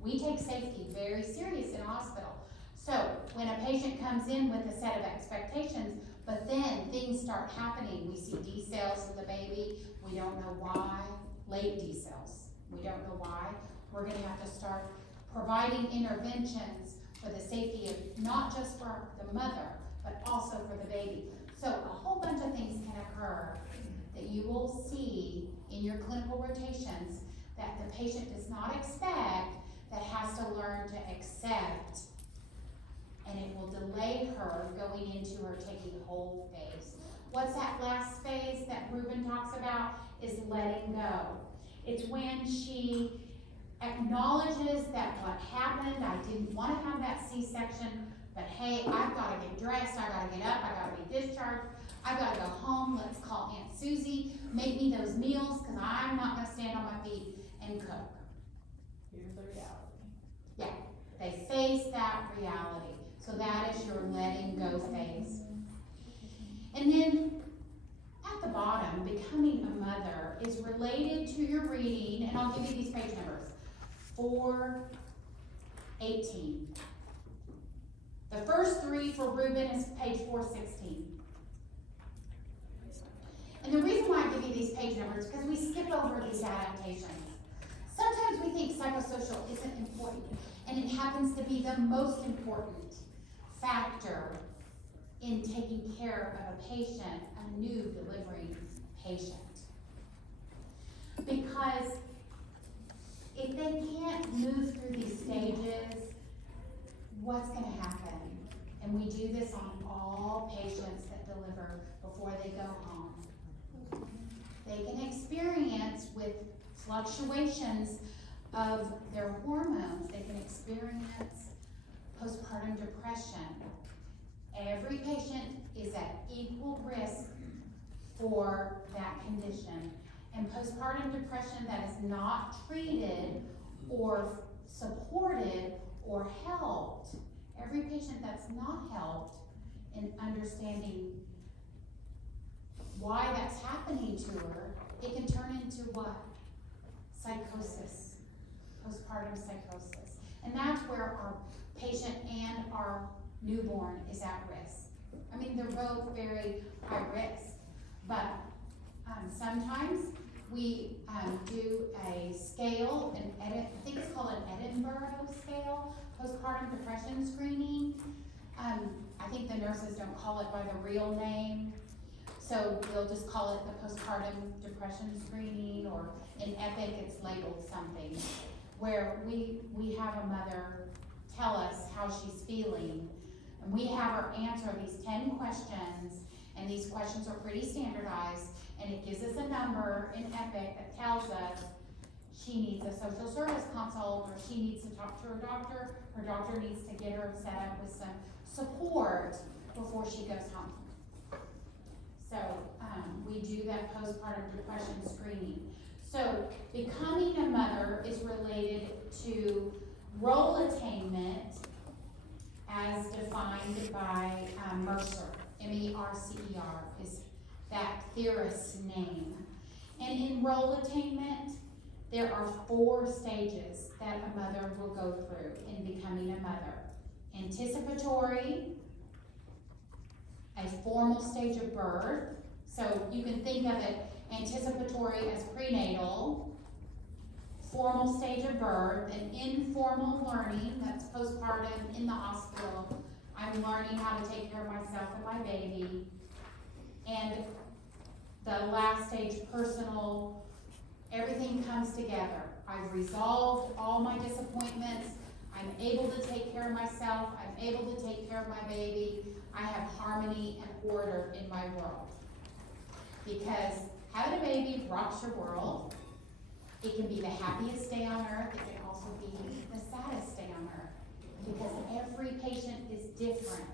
We take safety very serious in a hospital. So when a patient comes in with a set of expectations, but then things start happening, we see decels in the baby, we don't know why, late decels, we don't know why, we're gonna have to start providing interventions for the safety of not just for the mother, but also for the baby. So a whole bunch of things can occur that you will see in your clinical rotations that the patient does not expect, that has to learn to accept, and it will delay her going into her taking hold phase. What's that last phase that Ruben talks about? Is letting go. It's when she acknowledges that what happened, I didn't want to have that C-section, but hey, I've got to get dressed, I got to get up, I got to be discharged, I got to go home, let's call Aunt Susie, make me those meals, because I'm not going to stand on my feet and cook. Here's the reality. Yeah, they face that reality. So that is your letting go phase. And then at the bottom, becoming a mother is related to your reading, and I'll give you these page numbers. 418. The first 3 for Ruben is page 416. And the reason why I give you these page numbers is because we skip over these adaptations. Sometimes we think psychosocial isn't important, and it happens to be the most important factor in taking care of a patient, a new delivering patient. Because if they can't move through these stages, what's going to happen? And we do this on all patients that deliver before they go home. They can experience with fluctuations of their hormones. They can experience postpartum depression. Every patient is at equal risk for that condition. And postpartum depression that is not treated or supported or helped, every patient that's not helped in understanding why that's happening to her, it can turn into what? Psychosis, postpartum psychosis. And that's where our patient and our newborn is at risk. I mean, they're both very high risk, but sometimes we do a scale, I think it's called an Edinburgh scale, postpartum depression screening. I think the nurses don't call it by the real name, so they'll just call it the postpartum depression screening, or in EPIC it's labeled something, where we have a mother tell us how she's feeling, and we have her answer these 10 questions, and these questions are pretty standardized, and it gives us a number in EPIC that tells us she needs a social service consult, or she needs to talk to her doctor needs to get her set up with some support before she goes home. So we do that postpartum depression screening. So becoming a mother is related to role attainment as defined by Mercer, M-E-R-C-E-R is that theorist's name. And in role attainment, there are 4 stages that a mother will go through in becoming a mother. Anticipatory, a formal stage of birth. So you can think of it anticipatory as prenatal, formal stage of birth, and informal learning, that's postpartum in the hospital. I'm learning how to take care of myself and my baby. And the last stage, personal everything comes together. I've resolved all my disappointments. I'm able to take care of myself. I'm able to take care of my baby. I have harmony and order in my world. Because having a baby rocks your world. It can be the happiest day on earth. It can also be the saddest day on earth. Because every patient is different.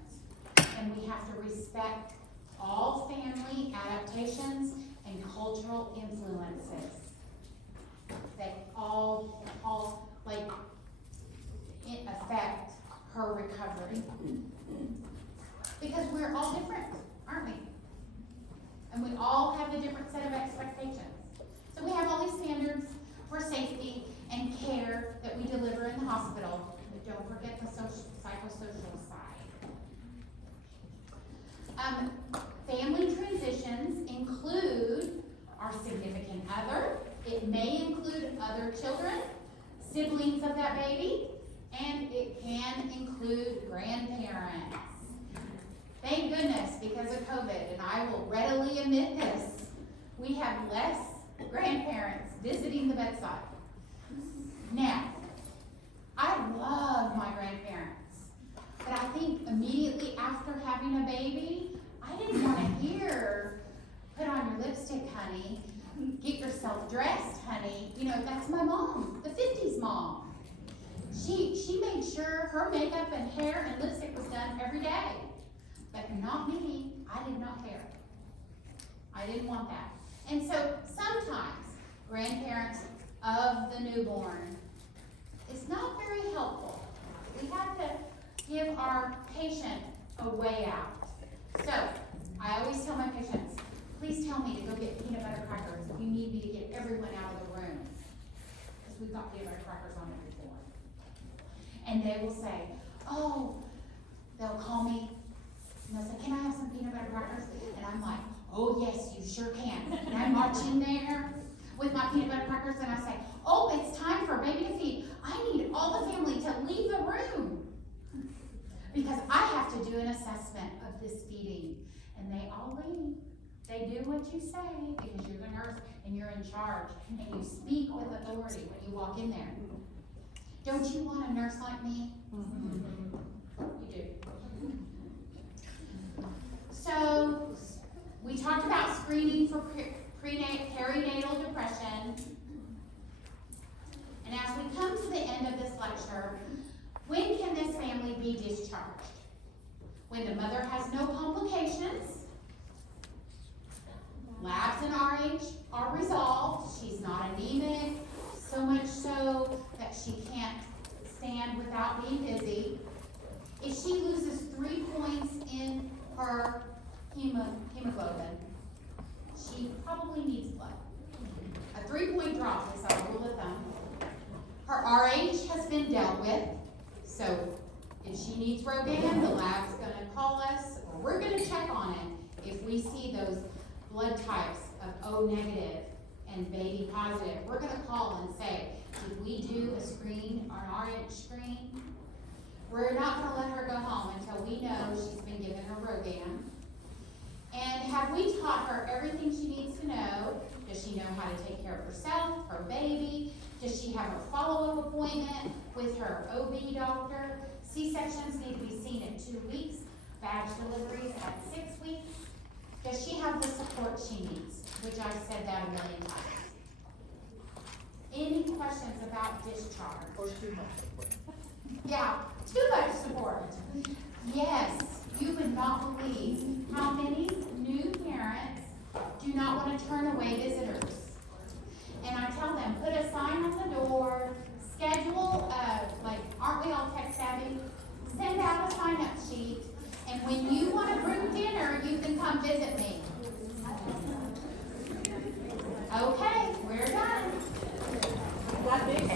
And we have to respect all family adaptations and cultural influences that all like affect her recovery. Because we're all different, aren't we? And we all have a different set of expectations. So we have all these standards for safety and care that we deliver in the hospital, but don't forget the psychosocial side. Family transitions include our significant other. It may include other children, siblings of that baby, and it can include grandparents. Thank goodness, because of COVID, and I will readily admit this, we have less grandparents visiting the bedside. Now, I love my grandparents, but I think immediately after having a baby, I didn't want to hear, put on your lipstick, honey, get yourself dressed, honey. You know, that's my mom, the 50s mom. She made sure her makeup and hair and lipstick was done every day. But not me. I did not care. I didn't want that. And so sometimes grandparents of the newborn is not very helpful. We have to give our patient a way out. So I always tell my patients, please tell me to go get peanut butter crackers if you need me to get everyone out of the room. Because we've got peanut butter crackers on every floor. And they will say, oh, they'll call me and they'll say, can I have some peanut butter crackers? And I'm like, oh yes, you sure can. And I march in there with my peanut butter crackers and I say, oh, it's time for baby to feed. I need all the family to leave the room. Because I have to do an assessment of this feeding. And they all leave. They do what you say because you're the nurse and you're in charge. And you speak with authority when you walk in there. Don't you want a nurse like me? You do. So, we talked about screening for perinatal depression. And as we come to the end of this lecture, when can this family be discharged? When the mother has no complications, labs and RH are resolved, she's not anemic, so much so that she can't stand without being dizzy. If she loses 3 points in her hemoglobin, she probably needs blood. A 3-point drop is our rule of thumb. Her RH has been dealt with, so if she needs Rogaine, the lab's going to call us, or we're going to check on it if we see those blood types of O negative and baby positive. We're going to call and say, did we do a screen, or an RH screen? We're not going to let her go home until we know she's been given her Rogaine. And have we taught her everything she needs to know? Does she know how to take care of herself, her baby? Does she have her follow-up appointment with her OB doctor? C-sections need to be seen at 2 weeks. Badge deliveries at 6 weeks. Does she have the support she needs? Which I've said that a million times. Any questions about discharge? Or too much support. Yeah, too much support. Yes, you would not believe how many new parents do not want to turn away visitors. And I tell them, put a sign on the door, schedule, like, aren't we all tech savvy? Send out a sign-up sheet, and when you want to bring dinner, you can come visit me. Okay.